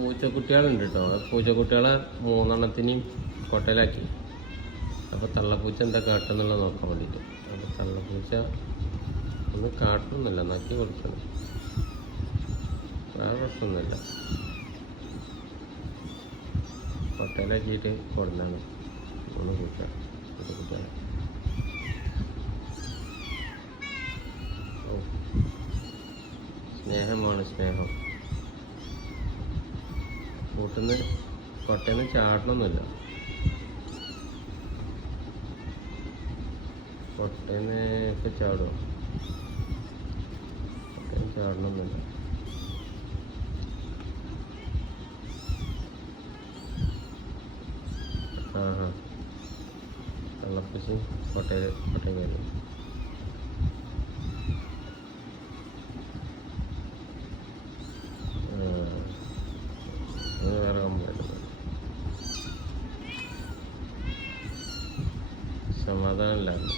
പൂച്ചക്കുട്ടികളുണ്ട് കേട്ടോ. പൂച്ചക്കുട്ടികളെ 3 കൊട്ടയിലാക്കി. അപ്പോൾ തള്ളപ്പൂച്ച എന്താ കാട്ടുന്നുള്ളത് നോക്കാൻ വേണ്ടിയിട്ട്. അപ്പോൾ തള്ളപ്പൂച്ച ഒന്നും കാട്ടുന്നില്ല, നക്കി കൊടുക്കണം. വേറെ പ്രശ്നമൊന്നുമില്ല. കൊട്ടയിലാക്കിയിട്ട് കൊടുന്നാണ് 3 പൂച്ചക്കുട്ടികളെ. സ്നേഹമാണ് സ്നേഹം. കൂട്ടുന്ന കൊട്ടയിൽ ചാടണമൊന്നുമില്ല. കൊട്ടയിൽ ഒക്കെ ചാടുമോ? കൊട്ടയിൽ ചാടണമൊന്നുമില്ല. തള്ളപ്പൂച്ചി കൊട്ടയിൽ കയറി. വേറെ കംപ്ലൈൻറ്റ് സമാധാനമില്ലായിരുന്നു.